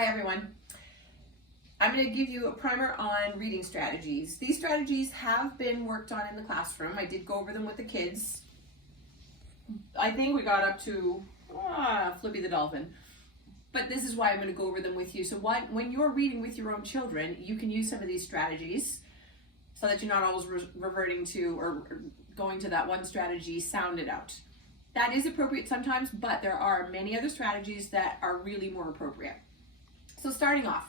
Hi everyone. I'm going to give you a primer on reading strategies. These strategies have been worked on in the classroom. I did go over them with the kids. I think we got up to Flippy the Dolphin. But this is why I'm going to go over them with you. So when you're reading with your own children, you can use some of these strategies so that you're not always reverting to or going to that one strategy, sound it out. That is appropriate sometimes, but there are many other strategies that are really more appropriate. So starting off,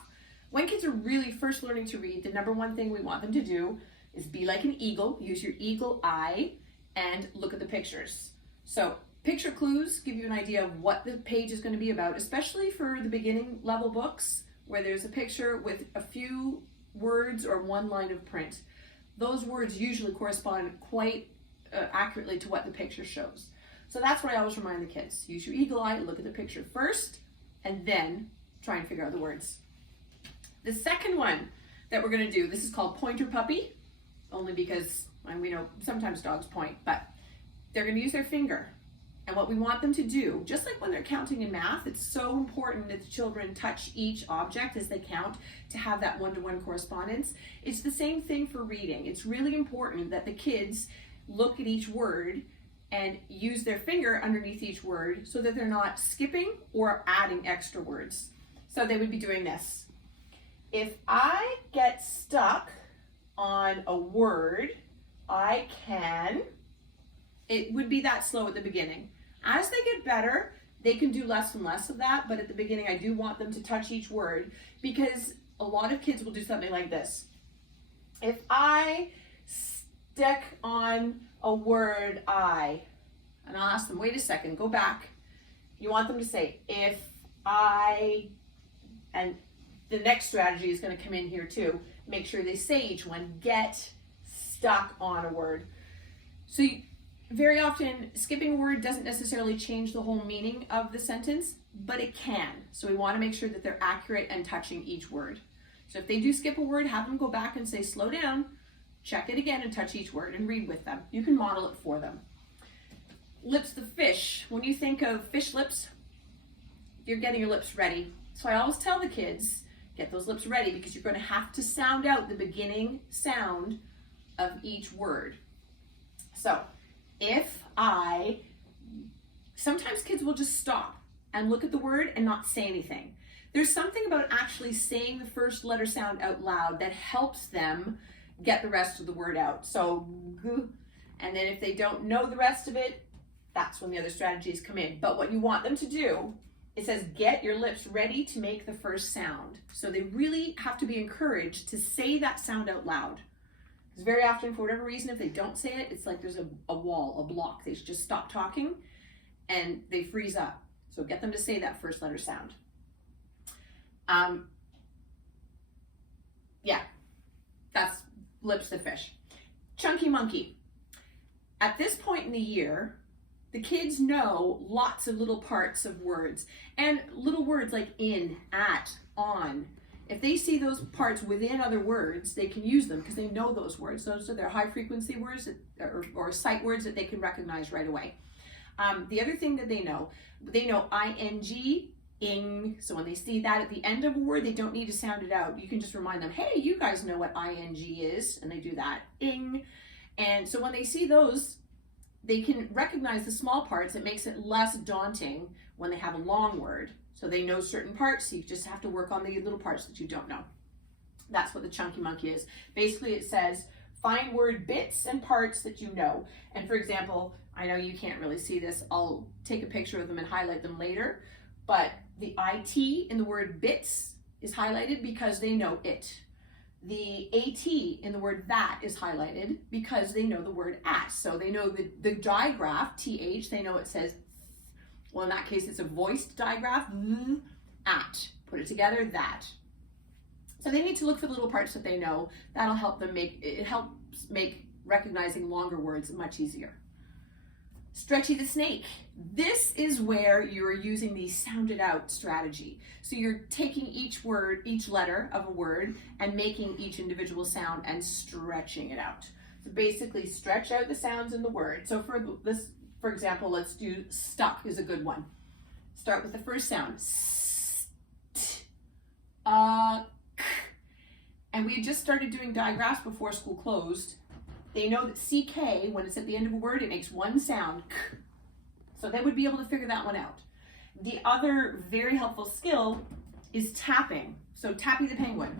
when kids are really first learning to read, the number one thing we want them to do is be like an eagle, use your eagle eye, and look at the pictures. So picture clues give you an idea of what the page is going to be about, especially for the beginning level books where there's a picture with a few words or one line of print. Those words usually correspond quite accurately to what the picture shows. So that's what I always remind the kids. Use your eagle eye, look at the picture first, and then try and figure out the words. The second one that we're going to do, this is called Pointer Puppy, only because we know sometimes dogs point, but they're going to use their finger. And what we want them to do, just like when they're counting in math, it's so important that the children touch each object as they count to have that one-to-one correspondence. It's the same thing for reading. It's really important that the kids look at each word and use their finger underneath each word so that they're not skipping or adding extra words. So they would be doing this. If I get stuck on a word, I can, it would be that slow at the beginning. As they get better, they can do less and less of that, but at the beginning I do want them to touch each word because a lot of kids will do something like this. If I stick on a word and I'll ask them, wait a second, go back. You want them to say, if I, and the next strategy is going to come in here too. Make sure they say each one, get stuck on a word. So very often skipping a word doesn't necessarily change the whole meaning of the sentence, but it can. So we want to make sure that they're accurate and touching each word. So if they do skip a word, have them go back and say, slow down, check it again and touch each word and read with them. You can model it for them. Lips the fish. When you think of fish lips, you're getting your lips ready. So I always tell the kids, get those lips ready because you're going to have to sound out the beginning sound of each word. So sometimes kids will just stop and look at the word and not say anything. There's something about actually saying the first letter sound out loud that helps them get the rest of the word out. So, and then if they don't know the rest of it, that's when the other strategies come in. But what you want them to do, it says get your lips ready to make the first sound. So they really have to be encouraged to say that sound out loud. Because very often, for whatever reason, if they don't say it, it's like there's a wall, a block. They just stop talking and they freeze up. So get them to say that first letter sound. That's lips the fish. Chunky monkey. At this point in the year, the kids know lots of little parts of words and little words like in, at, on. If they see those parts within other words, they can use them because they know those words. Those are their high frequency words or sight words that they can recognize right away. The other thing that they know ing, ing. So when they see that at the end of a word, they don't need to sound it out. You can just remind them, hey, you guys know what ing is, and they do that, ing. And so when they see those, they can recognize the small parts. It makes it less daunting when they have a long word. So they know certain parts, so you just have to work on the little parts that you don't know. That's what the chunky monkey is. Basically, it says, find word bits and parts that you know. And for example, I know you can't really see this. I'll take a picture of them and highlight them later. But the IT in the word bits is highlighted because they know it. The AT in the word that is highlighted because they know the word at. So they know the digraph, TH, they know it says, well, in that case, it's a voiced digraph, at. Put it together, that. So they need to look for the little parts that they know. That'll help them it helps make recognizing longer words much easier. Stretchy the snake. This is where you're using the sounded out strategy. So you're taking each word, each letter of a word, and making each individual sound and stretching it out. So basically stretch out the sounds in the word. So for this, for example, let's do stuck is a good one. Start with the first sound. St. and we had just started doing digraphs before school closed, they know that CK, when it's at the end of a word, it makes one sound. So they would be able to figure that one out. The other very helpful skill is tapping. So Tappy the Penguin.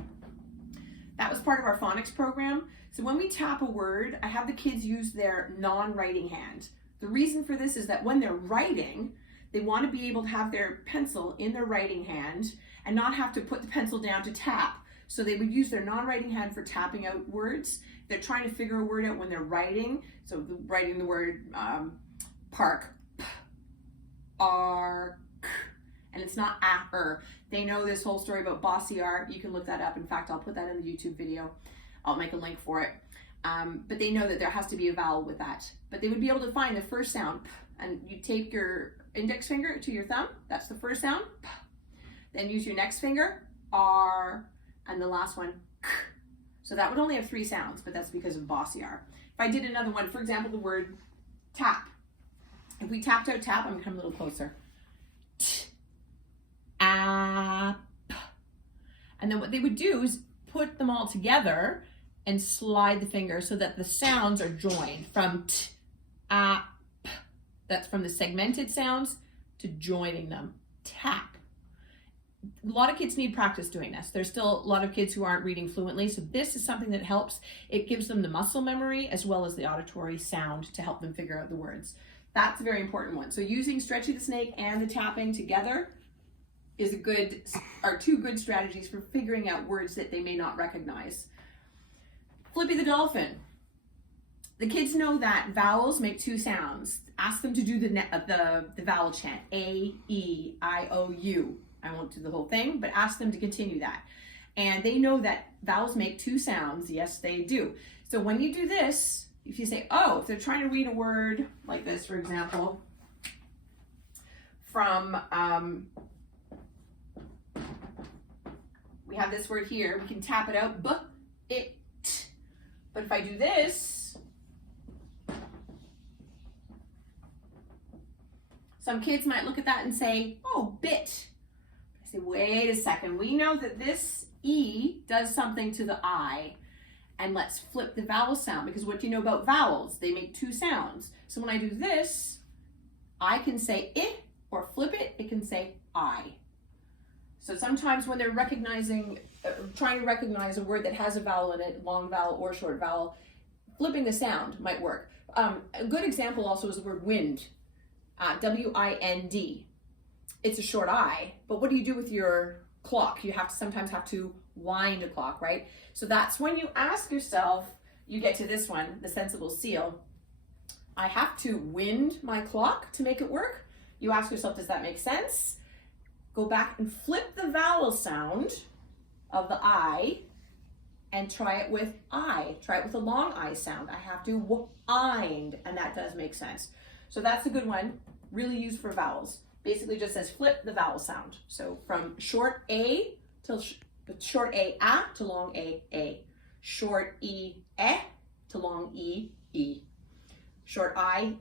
That was part of our phonics program. So when we tap a word, I have the kids use their non-writing hand. The reason for this is that when they're writing, they want to be able to have their pencil in their writing hand and not have to put the pencil down to tap. So they would use their non-writing hand for tapping out words. They're trying to figure a word out when they're writing. So writing the word park, ark, and it's not a-er. They know this whole story about bossy R. You can look that up. In fact, I'll put that in the YouTube video. I'll make a link for it. But they know that there has to be a vowel with that. But they would be able to find the first sound. And you tape your index finger to your thumb. That's the first sound. Then use your next finger, R, and the last one, K. So that would only have 3 sounds, but that's because of bossy R. If I did another one, for example, the word tap. If we tapped out tap, I'm gonna come a little closer. T, a, p. And then what they would do is put them all together and slide the finger so that the sounds are joined from t, a, p. That's from the segmented sounds to joining them. Tap. A lot of kids need practice doing this. There's still a lot of kids who aren't reading fluently, so this is something that helps. It gives them the muscle memory as well as the auditory sound to help them figure out the words. That's a very important one. So using Stretchy the Snake and the tapping together is two good strategies for figuring out words that they may not recognize. Flippy the Dolphin. The kids know that vowels make 2 sounds. Ask them to do the vowel chant. A, E, I, O, U. I won't do the whole thing, but ask them to continue that. And they know that vowels make 2 sounds. Yes, they do. So when you do this, if you say, oh, if they're trying to read a word like this, for example, from, we have this word here, we can tap it out, b, it, t. But if I do this, some kids might look at that and say, oh, bit. Say, wait a second, we know that this E does something to the I, and let's flip the vowel sound, because what do you know about vowels? They make 2 sounds. So when I do this, I can say I, or flip it, it can say I. So sometimes when they're trying to recognize a word that has a vowel in it, long vowel or short vowel, flipping the sound might work. A good example also is the word wind, W-I-N-D. It's a short I, but what do you do with your clock? You sometimes have to wind a clock, right? So that's when you ask yourself, you get to this one, the sensible seal. I have to wind my clock to make it work. You ask yourself, does that make sense? Go back and flip the vowel sound of the I and try it with I. Try it with a long I sound. I have to wind, and that does make sense. So that's a good one, really used for vowels. Basically just says flip the vowel sound. So from short A to short A to long A. Short E to long E. Short I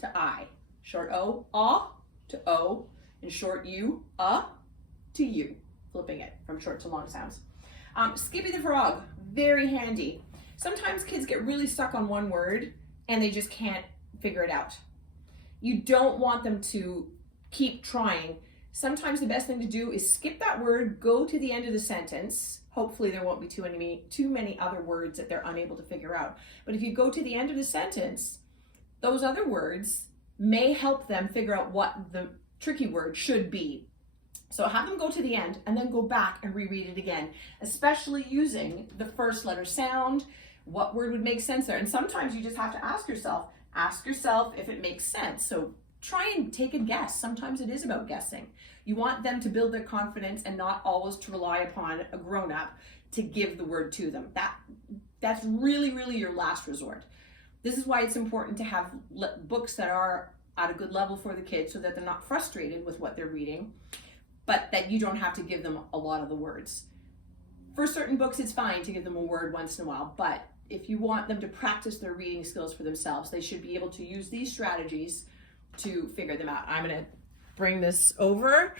to I. Short O to O. And short U to U. Flipping it from short to long sounds. Skippy the Frog, very handy. Sometimes kids get really stuck on one word and they just can't figure it out. You don't want them to keep trying. Sometimes the best thing to do is skip that word, go to the end of the sentence. Hopefully there won't be too many other words that they're unable to figure out. But if you go to the end of the sentence, those other words may help them figure out what the tricky word should be. So have them go to the end and then go back and reread it again, especially using the first letter sound. What word would make sense there? And sometimes you just have to ask yourself if it makes sense. So try and take a guess. Sometimes it is about guessing. You want them to build their confidence and not always to rely upon a grown-up to give the word to them. That's really, really your last resort. This is why it's important to have books that are at a good level for the kids so that they're not frustrated with what they're reading, but that you don't have to give them a lot of the words. For certain books, it's fine to give them a word once in a while, but if you want them to practice their reading skills for themselves, they should be able to use these strategies to figure them out. I'm going to bring this over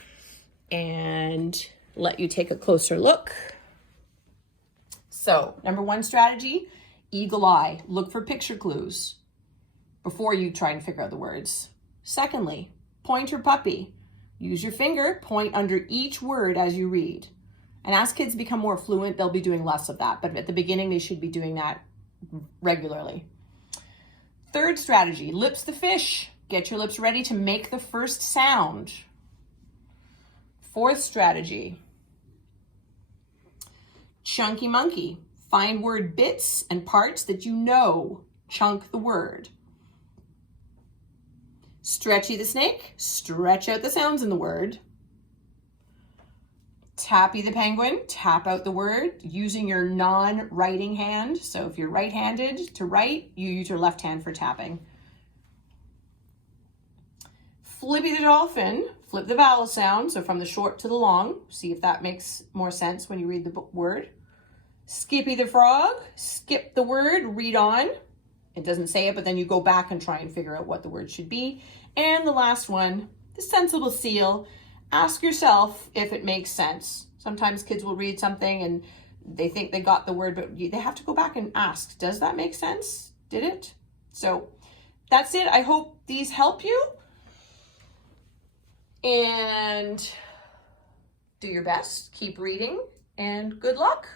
and let you take a closer look. So, number one strategy, eagle eye. Look for picture clues before you try and figure out the words. Secondly, pointer puppy. Use your finger, point under each word as you read. And as kids become more fluent, they'll be doing less of that. But at the beginning, they should be doing that regularly. Third strategy, lips the fish. Get your lips ready to make the first sound. Fourth strategy, chunky monkey. Find word bits and parts that you know. Chunk the word. Stretchy the snake. Stretch out the sounds in the word. Tappy the penguin. Tap out the word using your non-writing hand. So if you're right-handed to write, you use your left hand for tapping. Flippy the dolphin. Flip the vowel sound. So from the short to the long. See if that makes more sense when you read the word. Skippy the frog. Skip the word. Read on. It doesn't say it, but then you go back and try and figure out what the word should be. And the last one, the sensible seal. Ask yourself if it makes sense. Sometimes kids will read something and they think they got the word, but they have to go back and ask, does that make sense? Did it? So that's it. I hope these help you. And do your best. Keep reading and good luck.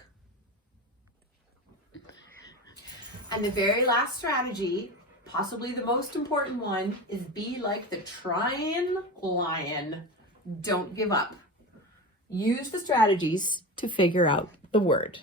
And the very last strategy, possibly the most important one, is be like the trying lion. Don't give up. Use the strategies to figure out the word.